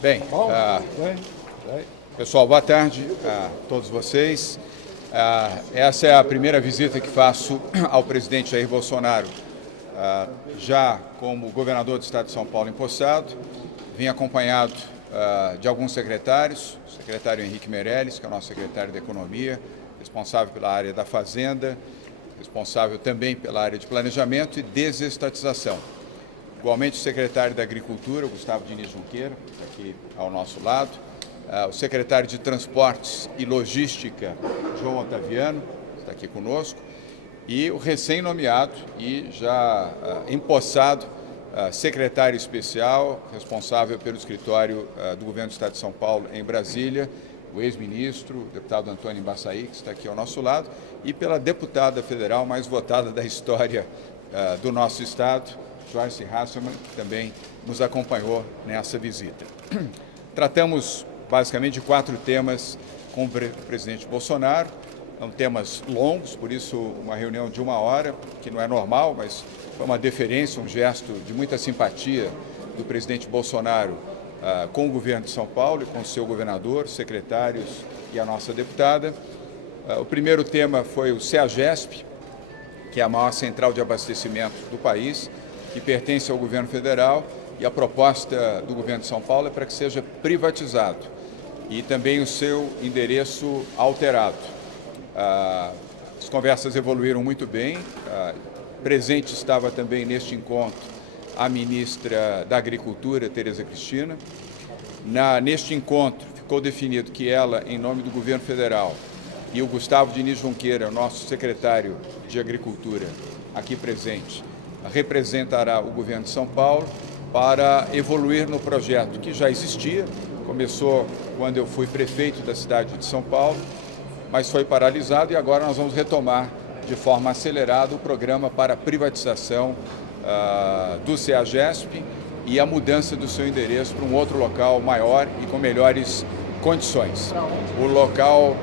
Bem, pessoal, boa tarde a todos vocês. Essa é a primeira visita que faço ao presidente Jair Bolsonaro, já como governador do estado de São Paulo empossado. Vim acompanhado de alguns secretários, o secretário Henrique Meirelles, que é o nosso secretário de Economia, responsável pela área da Fazenda, responsável também pela área de Planejamento e Desestatização. Igualmente o secretário da Agricultura, o Gustavo Diniz Junqueira, aqui ao nosso lado, o secretário de Transportes e Logística, João Otaviano, está aqui conosco, e o recém-nomeado e já empossado secretário especial, responsável pelo escritório do Governo do Estado de São Paulo em Brasília, o ex-ministro, o deputado Antônio Embaçaí, que está aqui ao nosso lado, e pela deputada federal mais votada da história do nosso Estado, Joyce Hasselmann, que também nos acompanhou nessa visita. Tratamos basicamente de 4 temas com o presidente Bolsonaro. São temas longos, por isso uma reunião de 1 hora, que não é normal, mas foi uma deferência, um gesto de muita simpatia do presidente Bolsonaro com o governo de São Paulo e com o seu governador, secretários e a nossa deputada. O primeiro tema foi o CEAGESP, que é a maior central de abastecimento do país, que pertence ao governo federal, e a proposta do governo de São Paulo é para que seja privatizado e também o seu endereço alterado. As conversas evoluíram muito bem. Presente estava também neste encontro a ministra da Agricultura, Tereza Cristina. Neste encontro ficou definido que ela, em nome do governo federal, e o Gustavo Diniz Junqueira, nosso secretário de Agricultura, aqui presente, representará o governo de São Paulo para evoluir no projeto que já existia. Começou quando eu fui prefeito da cidade de São Paulo, mas foi paralisado, e agora nós vamos retomar de forma acelerada o programa para a privatização do CEAGESP e a mudança do seu endereço para um outro local maior e com melhores condições. O local,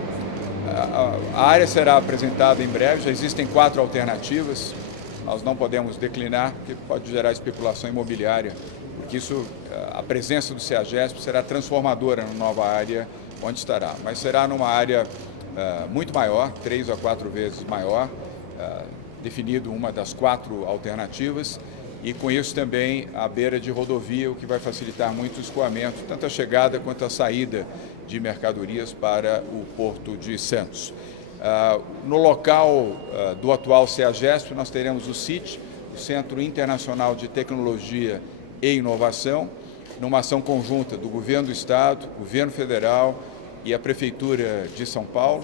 a área será apresentada em breve, já existem 4 alternativas. Nós não podemos declinar, porque pode gerar especulação imobiliária, porque a presença do CEAGESP será transformadora na nova área onde estará, mas será numa área muito maior, 3 a 4 vezes maior, definido uma das 4 alternativas, e com isso também à beira de rodovia, o que vai facilitar muito o escoamento, tanto a chegada quanto a saída de mercadorias para o Porto de Santos. No local do atual CEAGESP, nós teremos o CIT, o Centro Internacional de Tecnologia e Inovação, numa ação conjunta do Governo do Estado, Governo Federal e a Prefeitura de São Paulo.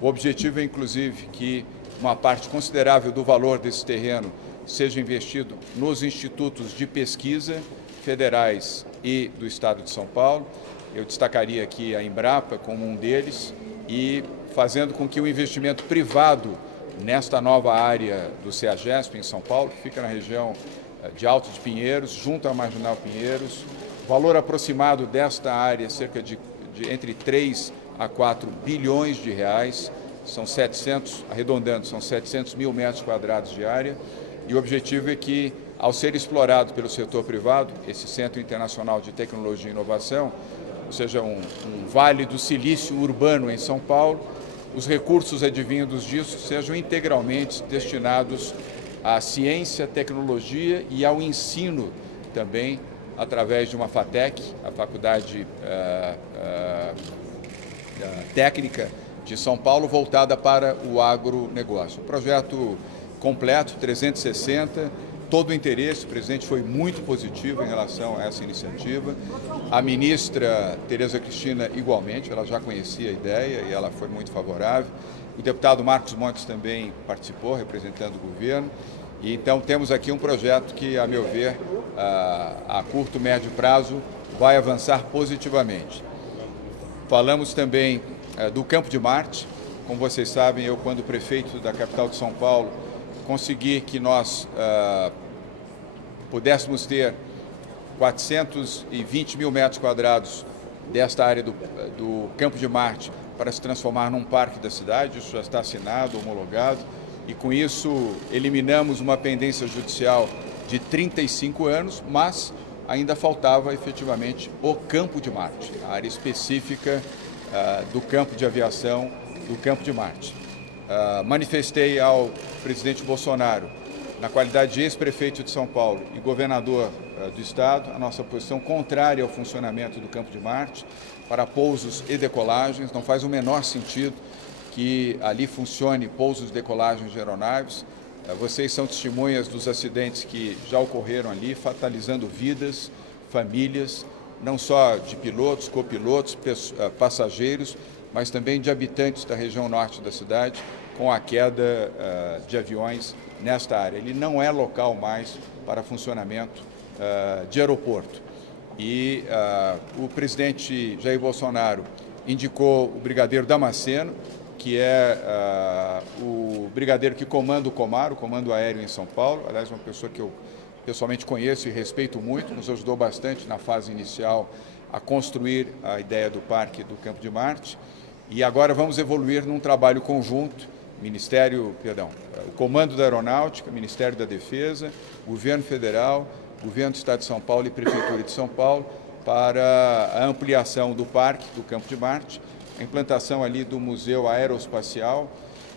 O objetivo é, inclusive, que uma parte considerável do valor desse terreno seja investido nos institutos de pesquisa federais e do Estado de São Paulo. Eu destacaria aqui a Embrapa como um deles, e fazendo com que o investimento privado nesta nova área do CEAGESP em São Paulo, que fica na região de Alto de Pinheiros, junto à Marginal Pinheiros, o valor aproximado desta área é cerca de entre 3 a 4 bilhões de reais, são 700, arredondando, são 700 mil metros quadrados de área, e o objetivo é que, ao ser explorado pelo setor privado, esse Centro Internacional de Tecnologia e Inovação, ou seja, um vale do silício urbano em São Paulo, os recursos advindos disso sejam integralmente destinados à ciência, tecnologia e ao ensino também, através de uma FATEC, a Faculdade Técnica de São Paulo, voltada para o agronegócio. Um projeto completo, 360, todo o interesse. O presidente foi muito positivo em relação a essa iniciativa. A ministra Tereza Cristina, igualmente, ela já conhecia a ideia e ela foi muito favorável. O deputado Marcos Montes também participou, representando o governo. E então temos aqui um projeto que, a meu ver, a curto, médio prazo, vai avançar positivamente. Falamos também do Campo de Marte. Como vocês sabem, eu, quando prefeito da capital de São Paulo, consegui que nós pudéssemos ter 420 mil metros quadrados desta área do Campo de Marte para se transformar num parque da cidade. Isso já está assinado, homologado, e com isso eliminamos uma pendência judicial de 35 anos, mas ainda faltava efetivamente o campo de Marte, a área específica do campo de aviação do campo de Marte. Manifestei ao presidente Bolsonaro, na qualidade de ex-prefeito de São Paulo e governador do Estado, a nossa posição contrária ao funcionamento do campo de Marte para pousos e decolagens. Não faz o menor sentido que ali funcione pousos e decolagens de aeronaves. Vocês são testemunhas dos acidentes que já ocorreram ali, fatalizando vidas, famílias, não só de pilotos, copilotos, passageiros, mas também de habitantes da região norte da cidade, com a queda de aviões nesta área. Ele não é local mais para funcionamento de aeroporto. E o presidente Jair Bolsonaro indicou o brigadeiro Damasceno, que é o brigadeiro que comanda o Comar, o Comando Aéreo em São Paulo. Aliás, uma pessoa que eu pessoalmente conheço e respeito muito, nos ajudou bastante na fase inicial a construir a ideia do Parque do Campo de Marte. E agora vamos evoluir num trabalho conjunto, o Comando da Aeronáutica, Ministério da Defesa, Governo Federal, Governo do Estado de São Paulo e Prefeitura de São Paulo, para a ampliação do Parque do Campo de Marte, a implantação ali do Museu Aeroespacial,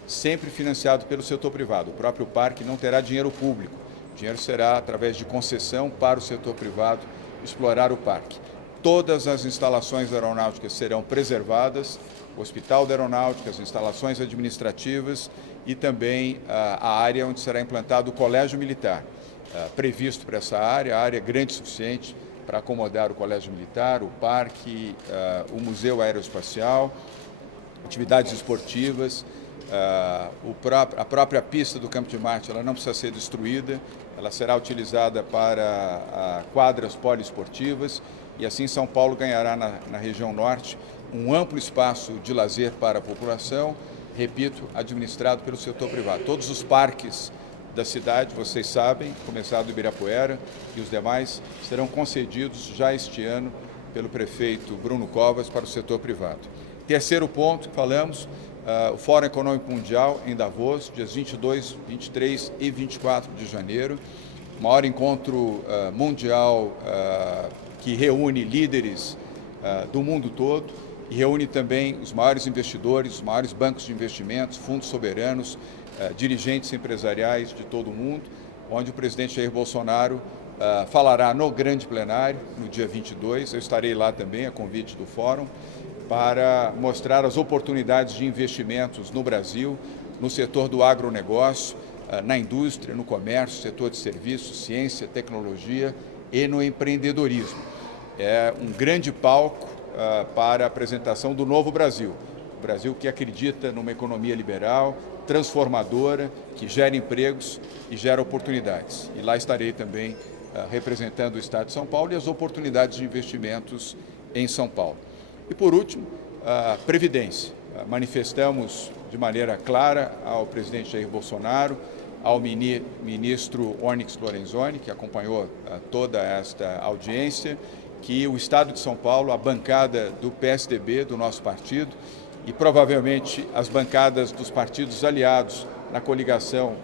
sempre financiado pelo setor privado. O próprio parque não terá dinheiro público, o dinheiro será através de concessão para o setor privado explorar o parque. Todas as instalações aeronáuticas serão preservadas, o Hospital da Aeronáutica, as instalações administrativas e também a área onde será implantado o Colégio Militar. Previsto para essa área, a área é grande o suficiente para acomodar o Colégio Militar, o parque, o Museu Aeroespacial, atividades esportivas, a própria pista do Campo de Marte, ela não precisa ser destruída, ela será utilizada para quadras poliesportivas e assim São Paulo ganhará na região norte um amplo espaço de lazer para a população, repito, administrado pelo setor privado. Todos os parques da cidade, vocês sabem, começado do Ibirapuera e os demais, serão concedidos já este ano pelo prefeito Bruno Covas para o setor privado. Terceiro ponto que falamos, o Fórum Econômico Mundial em Davos, dias 22, 23 e 24 de janeiro, o maior encontro mundial que reúne líderes do mundo todo e reúne também os maiores investidores, os maiores bancos de investimentos, fundos soberanos, dirigentes empresariais de todo o mundo, onde o presidente Jair Bolsonaro falará no grande plenário, no dia 22, eu estarei lá também, a convite do Fórum, para mostrar as oportunidades de investimentos no Brasil, no setor do agronegócio, na indústria, no comércio, setor de serviços, ciência, tecnologia e no empreendedorismo. É um grande palco para a apresentação do novo Brasil, o Brasil que acredita numa economia liberal, transformadora, que gera empregos e gera oportunidades. E lá estarei também representando o Estado de São Paulo e as oportunidades de investimentos em São Paulo. E, por último, a Previdência. Manifestamos de maneira clara ao presidente Jair Bolsonaro, ao ministro Onyx Lorenzoni, que acompanhou toda esta audiência, que o Estado de São Paulo, a bancada do PSDB, do nosso partido, e provavelmente as bancadas dos partidos aliados na coligação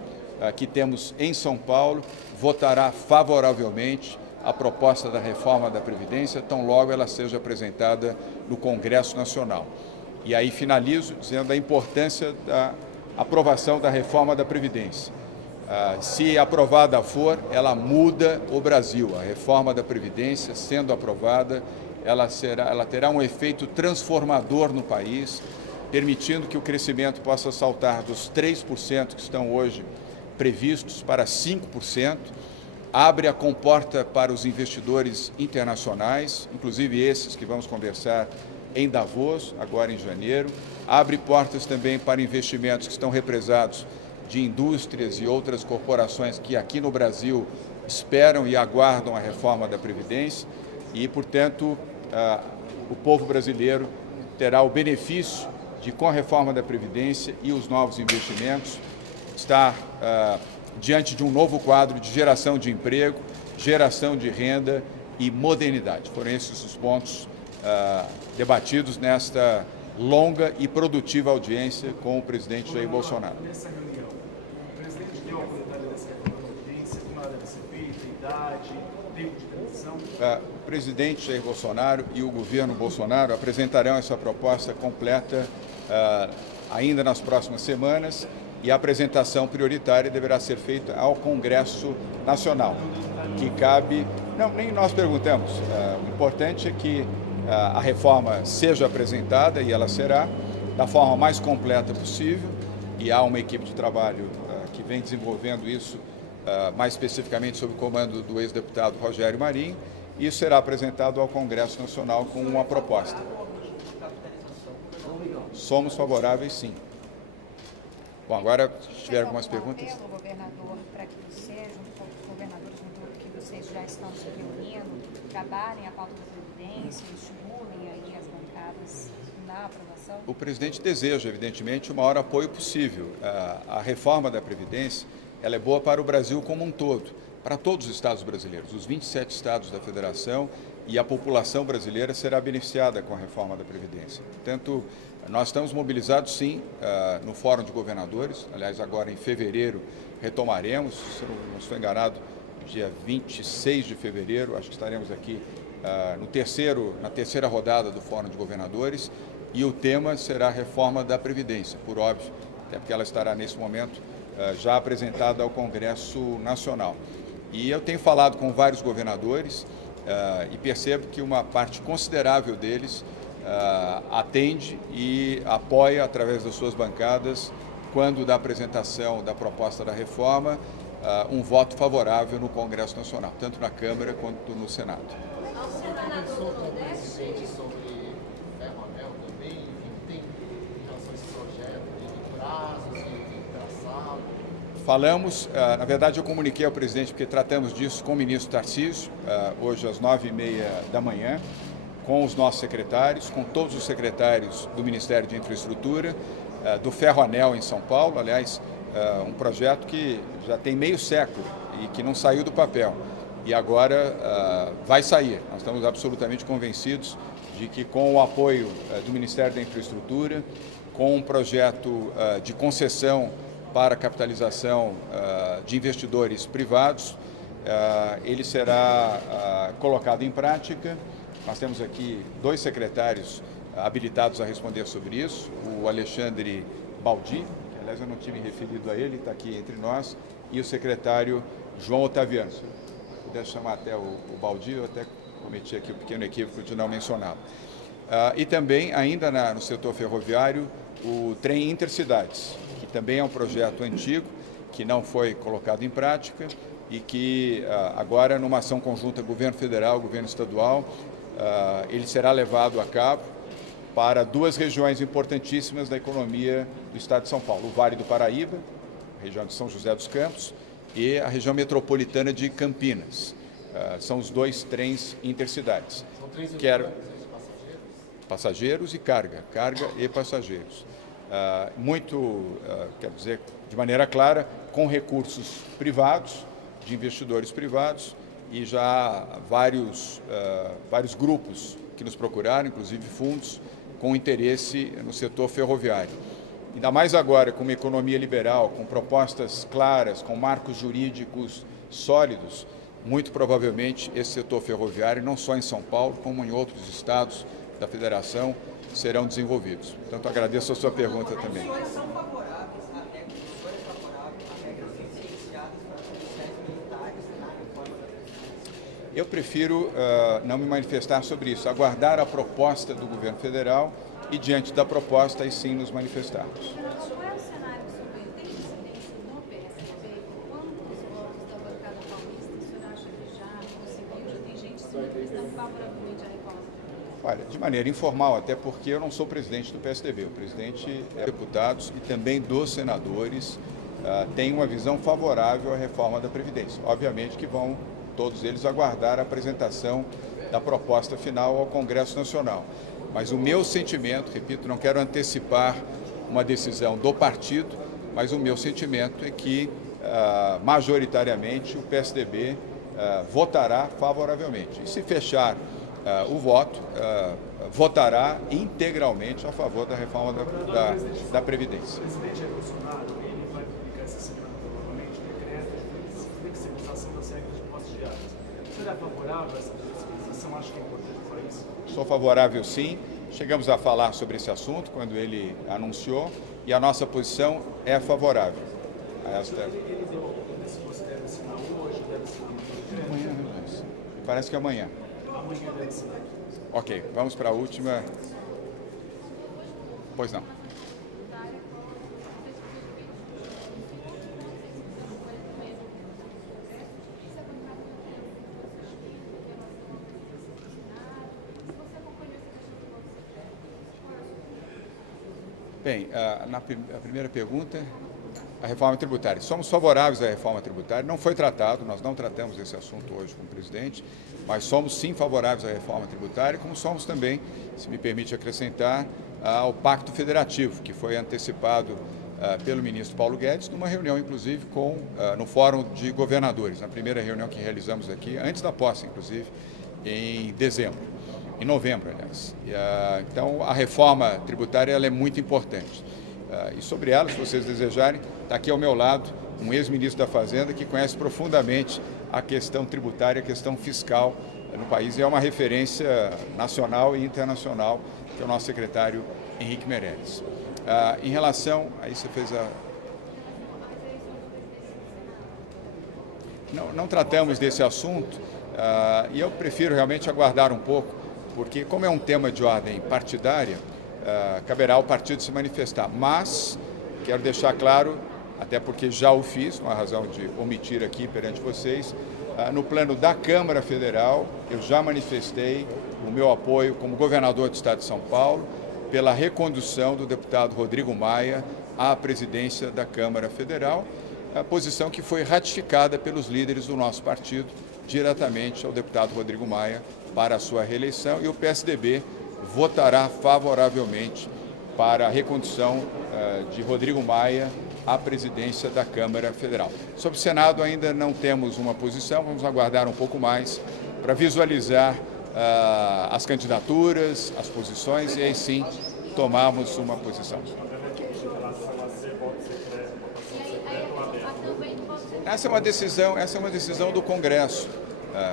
que temos em São Paulo, votará favoravelmente a proposta da reforma da Previdência, tão logo ela seja apresentada no Congresso Nacional. E aí finalizo dizendo a importância da aprovação da reforma da Previdência. Se aprovada for, ela muda o Brasil. A reforma da Previdência, sendo aprovada, ela terá um efeito transformador no país, permitindo que o crescimento possa saltar dos 3% que estão hoje previstos para 5%, abre a comporta para os investidores internacionais, inclusive esses que vamos conversar em Davos, agora em janeiro, abre portas também para investimentos que estão represados de indústrias e outras corporações que aqui no Brasil esperam e aguardam a reforma da Previdência e, portanto, o povo brasileiro terá o benefício de, com a reforma da Previdência e os novos investimentos, estar diante de um novo quadro de geração de emprego, geração de renda e modernidade. Foram esses os pontos debatidos nesta longa e produtiva audiência com o presidente Jair Bolsonaro. Nessa reunião, o presidente deu a comentário dessa reforma da Previdência, uma ela deve ser feita, idade, tempo de transição? O presidente Jair Bolsonaro e o governo Bolsonaro apresentarão essa proposta completa ainda nas próximas semanas, e a apresentação prioritária deverá ser feita ao Congresso Nacional, que cabe... Não, nem nós perguntamos. O importante é que a reforma seja apresentada, e ela será, da forma mais completa possível, e há uma equipe de trabalho que vem desenvolvendo isso, mais especificamente sob o comando do ex-deputado Rogério Marinho, e isso será apresentado ao Congresso Nacional com uma proposta. Somos favoráveis, sim. Bom, agora, se tiver algumas perguntas... Pelo governador, para que você, junto com os governadores no grupo que vocês já estão se reunindo, trabalhem a pauta da Previdência, estimulem aí as bancadas na aprovação? O presidente deseja, evidentemente, o maior apoio possível. A reforma da Previdência, ela é boa para o Brasil como um todo, para todos os estados brasileiros, os 27 estados da Federação, e a população brasileira será beneficiada com a reforma da Previdência. Portanto, nós estamos mobilizados, sim, no Fórum de Governadores. Aliás, agora em fevereiro retomaremos, se não estou enganado, dia 26 de fevereiro, acho que estaremos aqui na terceira rodada do Fórum de Governadores, e o tema será a reforma da Previdência, por óbvio, até porque ela estará nesse momento já apresentada ao Congresso Nacional. E eu tenho falado com vários governadores e percebo que uma parte considerável deles atende e apoia, através das suas bancadas, quando da apresentação da proposta da reforma, um voto favorável no Congresso Nacional, tanto na Câmara quanto no Senado. O senador do Nordeste sobre Ferroanel também, o que tem em relação a esse projeto, de prazos, de traçado? Falamos, na verdade eu comuniquei ao presidente, porque tratamos disso com o ministro Tarcísio, hoje às 9h30 da manhã, com os nossos secretários, com todos os secretários do Ministério de Infraestrutura, do Ferroanel em São Paulo, aliás, um projeto que já tem meio século e que não saiu do papel. E agora vai sair. Nós estamos absolutamente convencidos de que, com o apoio do Ministério da Infraestrutura, com um projeto de concessão para capitalização de investidores privados, ele será colocado em prática. Nós temos aqui 2 secretários habilitados a responder sobre isso, o Alexandre Baldi, que, aliás, eu não tinha me referido a ele, está aqui entre nós, e o secretário João Otaviano. Se eu pudesse chamar até o Baldi, eu até cometi aqui um pequeno equívoco de não mencioná-lo. E também, ainda no setor ferroviário, o trem Intercidades, que também é um projeto antigo, que não foi colocado em prática e que agora, numa ação conjunta governo federal, governo estadual, ele será levado a cabo para 2 regiões importantíssimas da economia do estado de São Paulo, o Vale do Paraíba, a região de São José dos Campos, e a região metropolitana de Campinas. São os 2 trens intercidades. São trens Passageiros e carga e passageiros. Quer dizer, de maneira clara, com recursos privados, de investidores privados, e já há vários grupos que nos procuraram, inclusive fundos, com interesse no setor ferroviário. Ainda mais agora, com uma economia liberal, com propostas claras, com marcos jurídicos sólidos, muito provavelmente esse setor ferroviário, não só em São Paulo, como em outros estados da Federação, serão desenvolvidos. Portanto, agradeço a sua pergunta também. Os senhores são favoráveis a regras licenciadas para policiais militares na reforma da Previdência? Eu prefiro não me manifestar sobre isso, aguardar a proposta do governo federal e, diante da proposta, aí sim nos manifestarmos. Qual é o cenário que o senhor vê? Tem incidência no PSDB? Quantos votos da bancada paulista o senhor acha que já conseguiu? Já tem gente se manifestando favoravelmente à reforma? Olha, de maneira informal, até porque eu não sou presidente do PSDB. O presidente é deputados e também dos senadores tem uma visão favorável à reforma da Previdência. Obviamente que vão todos eles aguardar a apresentação da proposta final ao Congresso Nacional. Mas o meu sentimento, repito, não quero antecipar uma decisão do partido, mas o meu sentimento é que, majoritariamente, o PSDB votará favoravelmente. E se fechar o voto, votará integralmente a favor da reforma da Previdência. O presidente Jair Bolsonaro, ele vai publicar essa semana provavelmente um decreto de flexibilização das favorável a essa flexibilização? Acho que é importante para isso. Sou favorável, sim. Chegamos a falar sobre esse assunto quando ele anunciou e a nossa posição é favorável a esta. Ele deu se você deve assinar hoje, deve assinar no Amanhã, parece que amanhã. Amanhã deve assinar. Ok, vamos para a última. Pois não. Bem, a primeira pergunta, a reforma tributária. Somos favoráveis à reforma tributária, não foi tratado, nós não tratamos esse assunto hoje com o presidente, mas somos sim favoráveis à reforma tributária, como somos também, se me permite acrescentar, ao Pacto Federativo, que foi antecipado pelo ministro Paulo Guedes, numa reunião, inclusive, no Fórum de Governadores, na primeira reunião que realizamos aqui, antes da posse, inclusive, em novembro, aliás. Então, a reforma tributária ela é muito importante. E sobre ela, se vocês desejarem, está aqui ao meu lado um ex-ministro da Fazenda que conhece profundamente a questão tributária, a questão fiscal no país, e é uma referência nacional e internacional, que é o nosso secretário Henrique Meirelles. Em relação, aí você fez a... Não tratamos desse assunto, e eu prefiro realmente aguardar um pouco, porque como é um tema de ordem partidária, caberá ao partido se manifestar. Mas quero deixar claro, até porque já o fiz, com a razão de omitir aqui perante vocês, no plano da Câmara Federal, eu já manifestei o meu apoio como governador do Estado de São Paulo pela recondução do deputado Rodrigo Maia à presidência da Câmara Federal, a posição que foi ratificada pelos líderes do nosso partido diretamente ao deputado Rodrigo Maia para a sua reeleição, e o PSDB votará favoravelmente para a recondução de Rodrigo Maia à presidência da Câmara Federal. Sobre o Senado ainda não temos uma posição, vamos aguardar um pouco mais para visualizar as candidaturas, as posições, e aí sim tomarmos uma posição. Essa é uma decisão do Congresso.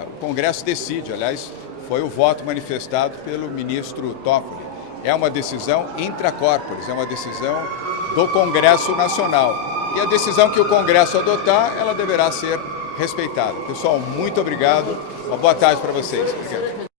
O Congresso decide, aliás, foi o voto manifestado pelo ministro Toffoli. É uma decisão intra corporis, é uma decisão do Congresso Nacional. E a decisão que o Congresso adotar, ela deverá ser respeitada. Pessoal, muito obrigado. Uma boa tarde para vocês. Obrigado.